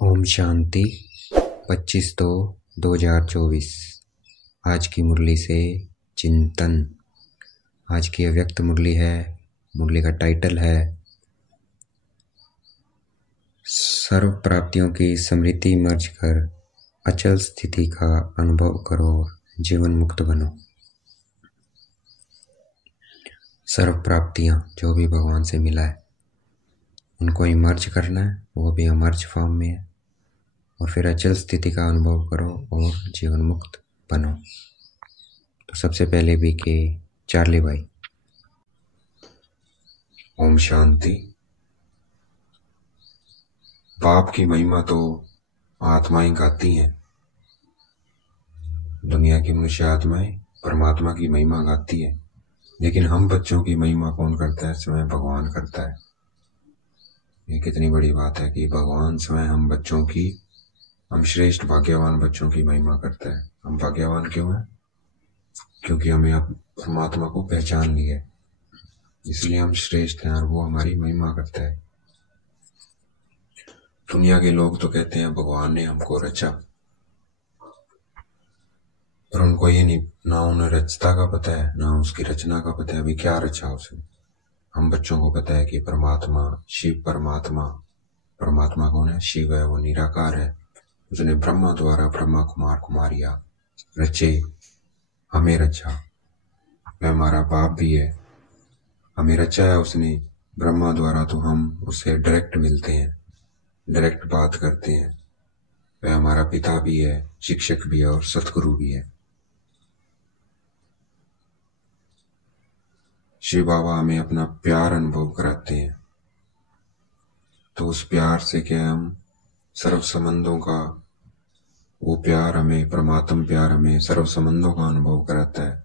ओम शांति 25/2/2024। आज की मुरली से चिंतन। आज की अव्यक्त मुरली है। मुरली का टाइटल है सर्व प्राप्तियों की समृद्धि मर्ज कर अचल स्थिति का अनुभव करो, जीवन मुक्त बनो। सर्व प्राप्तियां जो भी भगवान से मिला है उनको इमर्ज करना है, वो भी अमर्ज फॉर्म में है, और फिर अचल स्थिति का अनुभव करो और जीवन मुक्त बनो। तो सबसे पहले भी के चार्ली भाई। ओम शांति। बाप की महिमा तो आत्माएं गाती हैं। दुनिया की मनुष्य आत्माएं परमात्मा की महिमा गाती है, लेकिन हम बच्चों की महिमा कौन करता है? स्वयं भगवान करता है। ये कितनी बड़ी बात है कि भगवान स्वयं हम श्रेष्ठ भाग्यवान बच्चों की महिमा करता है। हम भाग्यवान क्यों हैं? क्योंकि हमें अब परमात्मा को पहचान लिया है, इसलिए हम श्रेष्ठ हैं और वो हमारी महिमा करता है। दुनिया के लोग तो कहते हैं भगवान ने हमको रचा, पर उनको ये नहीं, ना उन्हें रचता का पता है ना उसकी रचना का पता है, अभी क्या रचा उसने। हम बच्चों को पता है कि परमात्मा शिव परमात्मा कौन है? शिव है, वो निराकार है। उसने ब्रह्मा द्वारा ब्रह्मा कुमार कुमारियां रचे, हमें रचा। वह हमारा बाप भी है, हमें रचा है उसने ब्रह्मा द्वारा, तो हम उससे डायरेक्ट मिलते हैं, डायरेक्ट बात करते हैं। वह हमारा पिता भी है, शिक्षक भी है और सतगुरु भी है। शिव बाबा हमें अपना प्यार अनुभव कराते हैं, तो उस प्यार से क्या हम सर्व संबंधों का, वो प्यार हमें, परमात्म प्यार हमें सर्व संबंधों का अनुभव कराता है।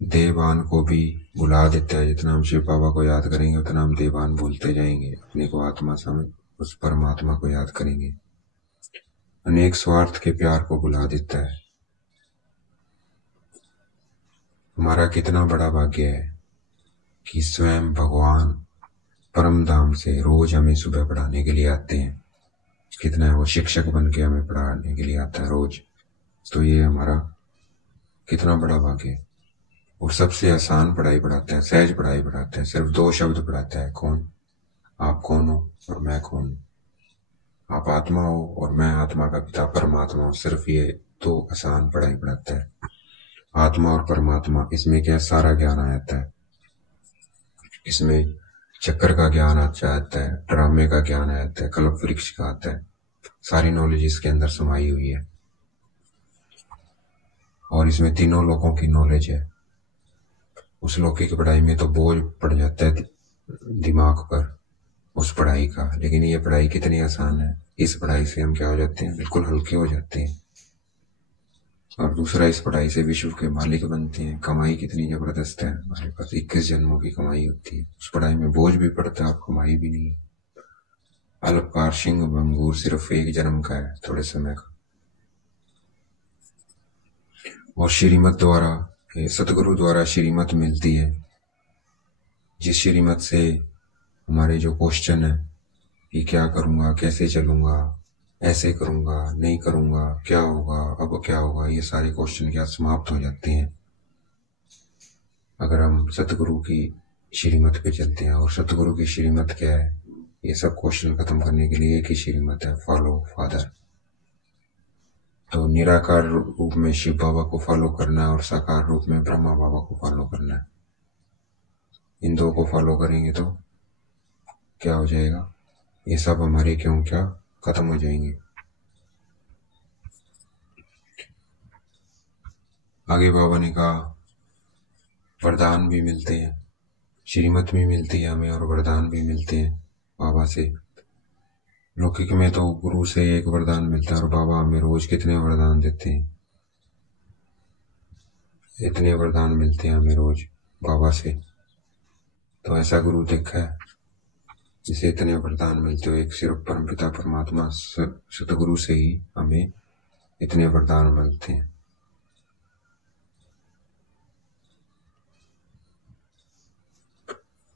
देवान को भी भुला देता है। जितना हम शिव बाबा को याद करेंगे उतना हम देवान भूलते जाएंगे, अपने को आत्मा समझ उस परमात्मा को याद करेंगे। अनेक स्वार्थ के प्यार को भुला देता है। हमारा कितना बड़ा भाग्य है कि स्वयं भगवान परम धाम से रोज हमें सुबह पढ़ाने के लिए आते हैं। कितना है, वो शिक्षक बन के हमें पढ़ाने के लिए आता है रोज। तो ये हमारा कितना बड़ा भाग्य है। और सबसे आसान पढ़ाई पढ़ाता है, सहज पढ़ाई पढ़ाता है। सिर्फ 2 शब्द पढ़ाता है, कौन? आप कौन हो और मैं कौन हूं। आप आत्मा हो और मैं आत्मा का पिता परमात्मा हूं। सिर्फ ये 2 आसान पढ़ाई पढ़ाता है। आत्मा और परमात्मा, इसमें क्या सारा ज्ञान आ जाता है। इसमें चक्कर का ज्ञान आ जाता है, ड्रामे का ज्ञान आ जाता है, कल्प वृक्ष का आता है। सारी नॉलेज इसके अंदर समाई हुई है, और इसमें तीनों लोगों की नॉलेज है। उस लौकिक पढ़ाई में तो बोझ पड़ जाता है दिमाग पर उस पढ़ाई का, लेकिन ये पढ़ाई कितनी आसान है। इस पढ़ाई से हम क्या हो जाते हैं? बिल्कुल हल्के हो जाते हैं। और दूसरा, इस पढ़ाई से विश्व के मालिक बनते हैं। कमाई कितनी जबरदस्त है, हमारे पास 21 जन्मों की कमाई होती है। उस पढ़ाई में बोझ भी पड़ता है और कमाई भी नहीं। अल्पकार सिंह भंगूर सिर्फ 1 जन्म का है, थोड़े समय का। और श्रीमत द्वारा, सतगुरु द्वारा श्रीमत मिलती है, जिस श्रीमत से हमारे जो क्वेश्चन है कि क्या करूंगा, कैसे चलूंगा, ऐसे करूंगा, नहीं करूंगा, क्या होगा, अब क्या होगा, ये सारे क्वेश्चन क्या समाप्त हो जाते हैं अगर हम सतगुरु की श्रीमत पे चलते हैं। और सतगुरु की श्रीमत क्या है? ये सब क्वेश्चन खत्म करने के लिए एक ही श्रीमत है, फॉलो फादर। तो निराकार रूप में शिव बाबा को फॉलो करना है और साकार रूप में ब्रह्मा बाबा को फॉलो करना है। इन 2 को फॉलो करेंगे तो क्या हो जाएगा? ये सब हमारे क्यों क्या खत्म हो जाएंगे। आगे बाबा ने कहा वरदान भी मिलते हैं, श्रीमत भी मिलती है हमें और वरदान भी मिलते हैं बाबा से। लौकिक में तो गुरु से एक वरदान मिलता है और बाबा हमें रोज कितने वरदान देते हैं। इतने वरदान मिलते हैं हमें रोज बाबा से। तो ऐसा गुरु देखा है जिसे इतने वरदान मिलते हो? एक सिर्फ परमपिता परमात्मा सतगुरु से ही हमें इतने वरदान मिलते हैं।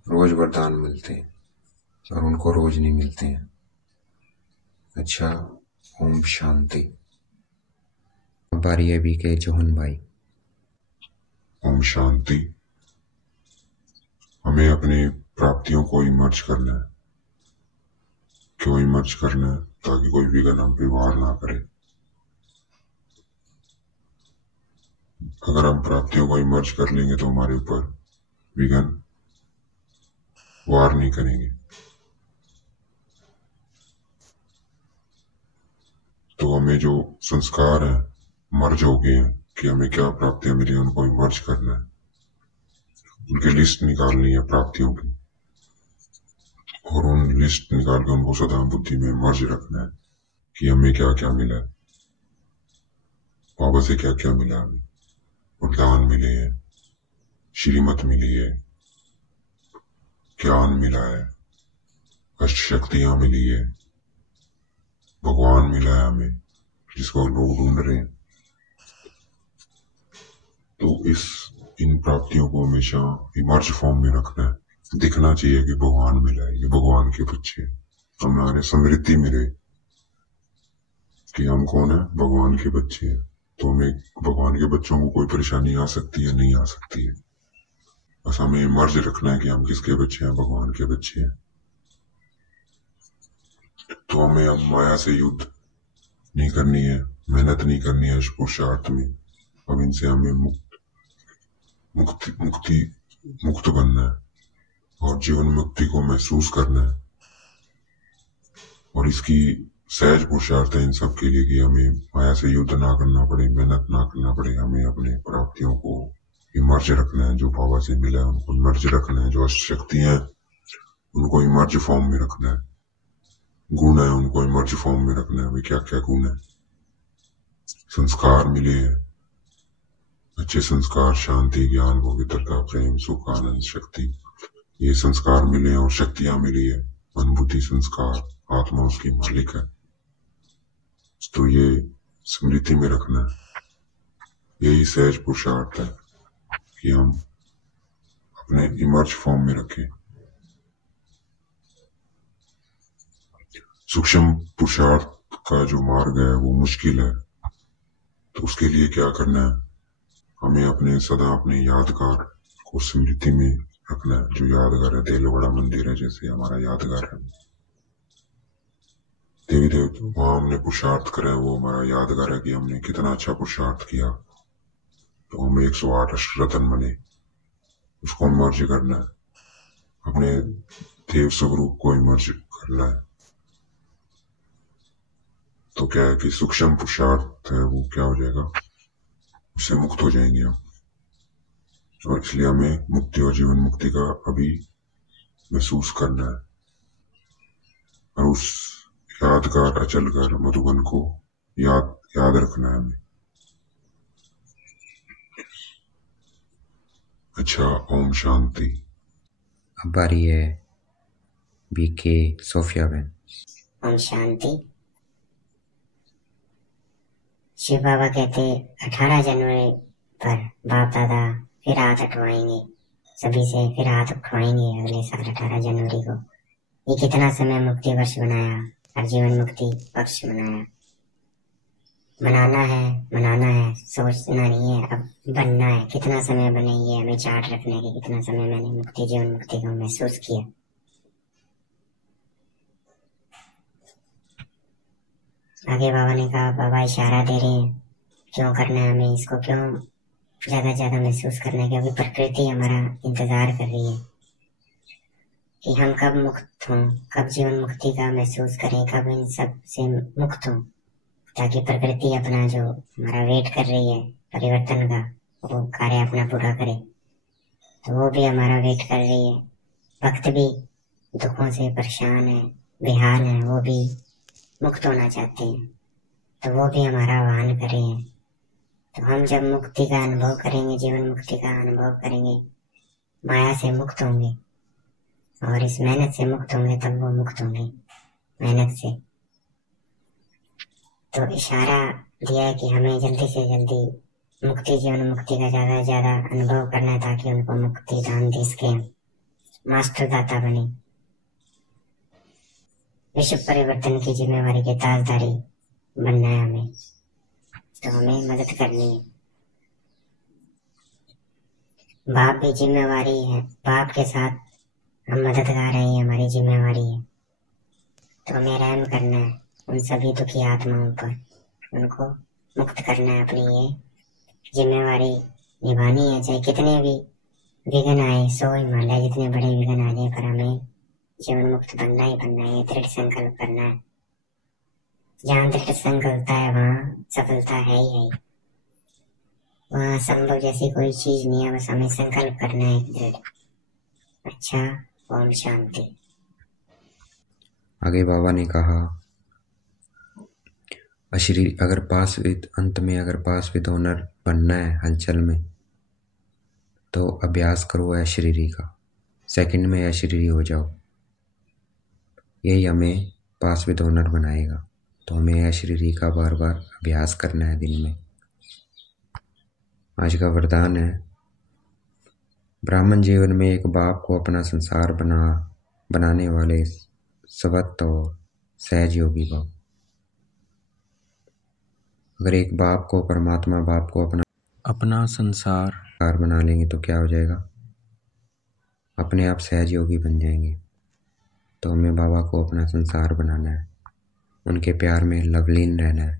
रोज वरदान मिलते हैं और उनको रोज नहीं मिलते हैं। अच्छा, ओम शांति। अब बारी है बीके जोहन भाई। ओम शांति। हमें अपनी प्राप्तियों को इमर्ज करना है। क्यों इमर्ज करना है? ताकि कोई विघन हम पे वार ना करे। अगर हम प्राप्तियों को इमर्ज कर लेंगे तो हमारे ऊपर विघन वार नहीं करेंगे। तो हमें जो संस्कार है मर्ज हो गए हैं कि हमें क्या प्राप्तियां मिली उनको इमर्ज करना है, उनकी लिस्ट निकालनी है प्राप्तियों की, और उन लिस्ट निकाल के उनको सदा बुद्धि में मर्ज रखना है कि हमें क्या क्या मिला है, बाबा से क्या क्या मिला, हमें वरदान मिले हैं, श्रीमत मिली है, ज्ञान मिला है, अष्ट शक्तियां मिली है, भगवान मिला है हमें जिसको लोग ढूंढ रहे हैं। तो इन प्राप्तियों को हमेशा इमर्ज फॉर्म में रखना है। दिखना चाहिए कि भगवान मिला है, ये भगवान के बच्चे हैं। हमारे समृद्धि मिले कि हम कौन है, भगवान के बच्चे हैं। तो हमें भगवान के बच्चों को कोई परेशानी आ सकती है, नहीं आ सकती है। बस हमें इमर्ज रखना है कि हम किसके बच्चे हैं, भगवान के बच्चे हैं। तो हमें अब माया से युद्ध नहीं करनी है, मेहनत नहीं करनी है इस पुरुषार्थ में। अब इनसे हमें मुक्त बनना है और जीवन मुक्ति को महसूस करना है। और इसकी सहज पुरुषार्थ है इन सब के लिए कि हमें माया से युद्ध ना करना पड़े, मेहनत ना करना पड़े। हमें अपने प्राप्तियों को इमर्ज रखना है, जो बाबा से मिला है उनको इमर्ज रखना है, जो शक्तियां उनको इमर्ज फॉर्म में रखना है, गुण है उनको इमर्ज फॉर्म में रखना है। हमें क्या क्या गुण है, संस्कार मिले हैं, अच्छे संस्कार, शांति, ज्ञान, पवित्रता, प्रेम, सुख, आनंद, शक्ति, ये संस्कार मिले और शक्तियां मिली है। मन, बुद्धि, संस्कार, आत्मा उसकी मालिक है। तो ये स्मृति में रखना है। यही सहज पुरुषार्थ है कि हम अपने इमर्ज फॉर्म में रखें। सूक्ष्म पुरुषार्थ का जो मार्ग है वो मुश्किल है। तो उसके लिए क्या करना है, हमें सदा अपने यादगार को स्मृति में रखना है। जो यादगार है, देलवाड़ा मंदिर है जैसे हमारा यादगार है, देवी देवता वहां हमने पुरुषार्थ करा है, वो हमारा यादगार है कि हमने कितना अच्छा पुरुषार्थ किया। तो हमें 108 अष्टरत्न बने, उसको इमर्ज करना है, अपने देव स्वरूप को इमर्ज करना है। तो क्या है कि सूक्ष्म पुरुषार्थ है वो क्या हो जाएगा, उससे मुक्त हो जाएंगे हम। और इसलिए हमें मुक्ति और जीवन मुक्ति का अभी महसूस करना है और उस यादगार अचलगार मधुबन को याद रखना है हमें। अच्छा, ओम शांति। अब बारी है बीके सोफिया बहन। ओम शांति। शिव बाबा कहते 18 जनवरी पर बाप दादा फिर हाथ उठवाएंगे, सभी से फिर हाथ उठवाएंगे अगले साल 18 जनवरी को। ये कितना समय मुक्ति वर्ष बनाया और जीवन मुक्ति पक्ष बनाया। मनाना है, सोचना नहीं है, अब बनना है। कितना समय बने ये हमें चार्ट रखने के, कितना समय मैंने मुक्ति जीवन मुक्ति को महसूस किया। आगे बाबा ने कहा, बाबा इशारा दे रहे हैं क्यों करना है हमें इसको, क्यों ज्यादा से ज्यादा महसूस करना है, क्योंकि प्रकृति हमारा इंतजार कर रही है कि हम कब मुक्त हों, कब जीवन मुक्ति का महसूस करें, कब इन सब से मुक्त हों, ताकि प्रकृति अपना जो हमारा वेट कर रही है परिवर्तन का, वो कार्य अपना पूरा करे। तो वो भी हमारा वेट कर रही है। भक्त भी दुखों से परेशान है, बेहाल है, वो भी मुक्त होना चाहते हैं, तो वो भी हमारा आह्वान कर रहे हैं। तो हम जब मुक्ति का अनुभव करेंगे, जीवन मुक्ति का अनुभव करेंगे, माया से मुक्त होंगे और इस मेहनत से मुक्त होंगे, तब वो मुक्त होंगे मेहनत से। तो इशारा दिया है कि हमें जल्दी से जल्दी मुक्ति जीवन मुक्ति का ज्यादा से ज्यादा अनुभव करना है, ताकि उनको मुक्ति दान दे सके, मास्टर दाता बने। विश्व परिवर्तन की जिम्मेवारी के ताजदारी बनना है हमें, तो हमें मदद करनी है। बाप भी जिम्मेवारी है, बाप के साथ हम मददगार हैं, ये हमारी जिम्मेवारी है। तो हमें रहम करना है उन सभी दुखी आत्माओं पर, उनको मुक्त करना है। अपनी ये जिम्मेवारी निभानी है, चाहे कितने भी विघ्न आए, 100 हिमालय जितने बड़े विघ्न आ जाए, पर हमें जीवन मुक्त बनना ही बनना है। दृढ़ संकल्प करना है। जहाँ दृढ़ संकल्पता है वहाँ सफलता है ही। वहाँ असंभव जैसी कोई चीज नहीं है, बस हमें संकल्प करना है दृढ़। अच्छा, ओम शांति। आगे बाबा ने कहा, अगर अंत में अगर पासविद ओनर बनना है हलचल में, तो अभ्यास करो अशरीरी का। सेकंड में अशरीरी हो जाओ, यही हमें पासविद ओनर बनाएगा। तो हमें अशरीरी का बार बार अभ्यास करना है दिन में। आज का वरदान है, ब्राह्मण जीवन में एक बाप को अपना संसार बनाने वाले सवत और सहज योगी भाव। अगर एक बाप को, परमात्मा बाप को अपना संसार बना लेंगे तो क्या हो जाएगा? अपने आप सहज योगी बन जाएंगे। तो हमें बाबा को अपना संसार बनाना है, उनके प्यार में लवलीन रहना है।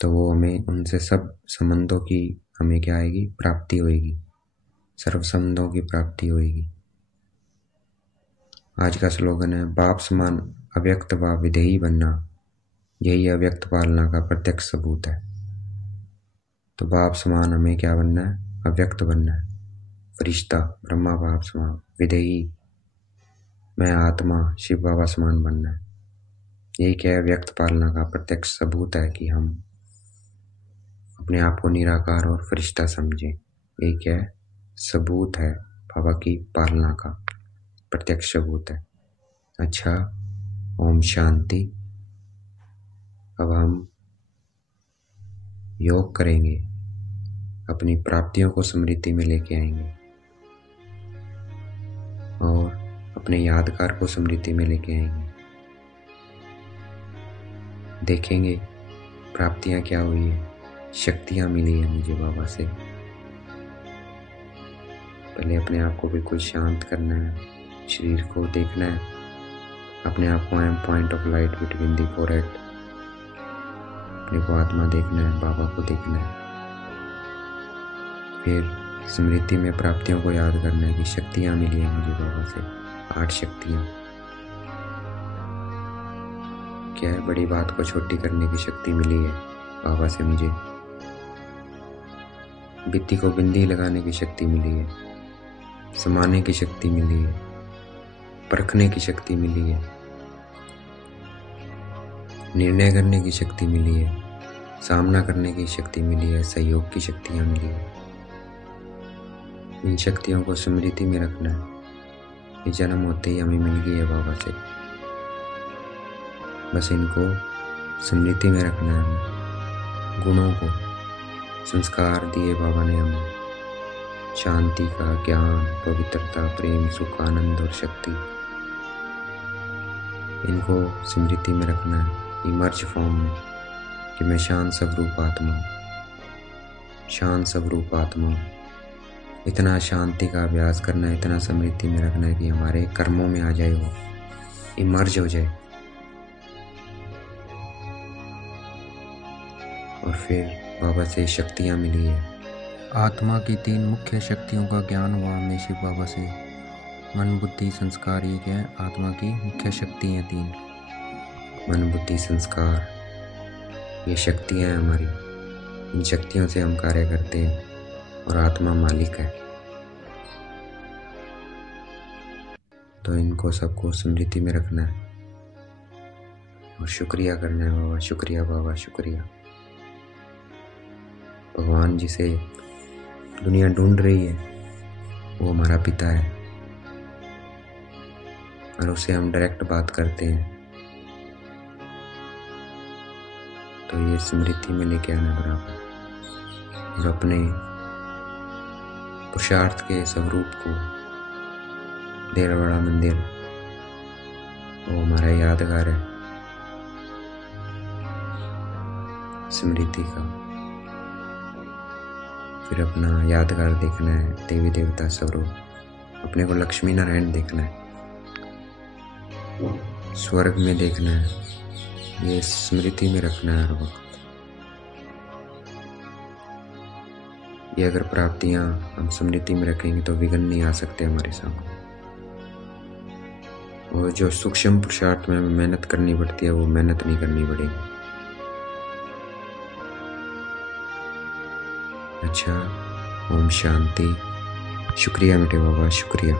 तो वो हमें उनसे सब संबंधों की हमें क्या आएगी? प्राप्ति होएगी, सर्व संबंधों की प्राप्ति होएगी। आज का स्लोगन है, बाप समान अव्यक्त व विधेयी बनना, यही अव्यक्त पालना का प्रत्यक्ष सबूत है। तो बाप समान हमें क्या बनना है? अव्यक्त बनना है, फरिश्ता ब्रह्मा बाप समान। विधेयी मैं आत्मा शिव बाबा समान बनना है। यही क्या है? अव्यक्त पालना का प्रत्यक्ष सबूत है कि हम अपने आप को निराकार और फरिश्ता समझें। यही क्या है? सबूत है बाबा की पालना का, प्रत्यक्ष सबूत है। अच्छा, ओम शांति। अब हम योग करेंगे, अपनी प्राप्तियों को स्मृति में लेके आएंगे और अपने यादगार को स्मृति में लेके आएंगे। देखेंगे प्राप्तियां क्या हुई है, शक्तियां मिली है मुझे बाबा से। पहले अपने आप को बिल्कुल शांत करना है, शरीर को देखना है, अपने आप को point of light between the forehead, अपने को आत्मा देखना है, बाबा को देखना है। फिर स्मृति में प्राप्तियों को याद करना है कि शक्तियां मिली हैं मुझे बाबा से, 8 शक्तियां। क्या है? बड़ी बात को छोटी करने की शक्ति मिली है बाबा से मुझे। बित्ती को बिंदी लगाने की शक्ति मिली है, समाने की शक्ति मिली है, परखने की शक्ति मिली है, निर्णय करने की शक्ति मिली है, सामना करने की शक्ति मिली है, सहयोग की शक्तियां मिली है। इन शक्तियों को स्मृति में रखना है। ये जन्म होते ही हमें मिल गई है बाबा से, बस इनको स्मृति में रखना है हमें। गुणों को, संस्कार दिए बाबा ने हमें, शांति का, ज्ञान, पवित्रता, प्रेम, सुख, आनंद और शक्ति, इनको स्मृति में रखना है इमर्ज फॉर्म में कि मैं शांत स्वरूप आत्मा हूँ, शांत स्वरूप आत्मा हूँ। इतना शांति का अभ्यास करना है, इतना स्मृति में रखना है कि हमारे कर्मों में आ जाए, वो इमर्ज हो जाए। और फिर बाबा से शक्तियाँ मिली है। आत्मा की 3 मुख्य शक्तियों का ज्ञान हुआ हमें शिव बाबा से। मन, बुद्धि, संस्कार, ये क्या है? आत्मा की मुख्य शक्ति हैं 3। मन, बुद्धि, संस्कार, ये शक्तियाँ हैं हमारी। इन शक्तियों से हम कार्य करते हैं और आत्मा मालिक है। तो इनको सबको स्मृति में रखना है और शुक्रिया करना है बाबा, शुक्रिया बाबा, शुक्रिया। भगवान जिसे दुनिया ढूंढ रही है वो हमारा पिता है और उससे हम डायरेक्ट बात करते हैं। तो ये स्मृति में लेके आना बराबर और अपने पुरुषार्थ के स्वरूप को, देर बड़ा मंदिर वो हमारा यादगार है स्मृति का। फिर अपना यादगार देखना है देवी देवता स्वरूप, अपने को लक्ष्मी नारायण देखना है, स्वर्ग में देखना है, ये स्मृति में रखना है हर वक्त। ये अगर प्राप्तियां हम स्मृति में रखेंगे तो विघ्न नहीं आ सकते हमारे सामने। और जो सूक्ष्म पुरुषार्थ में हमें मेहनत करनी पड़ती है वो मेहनत नहीं करनी पड़ेगी। अच्छा, ओम शांति। शुक्रिया मीठे बाबा, शुक्रिया।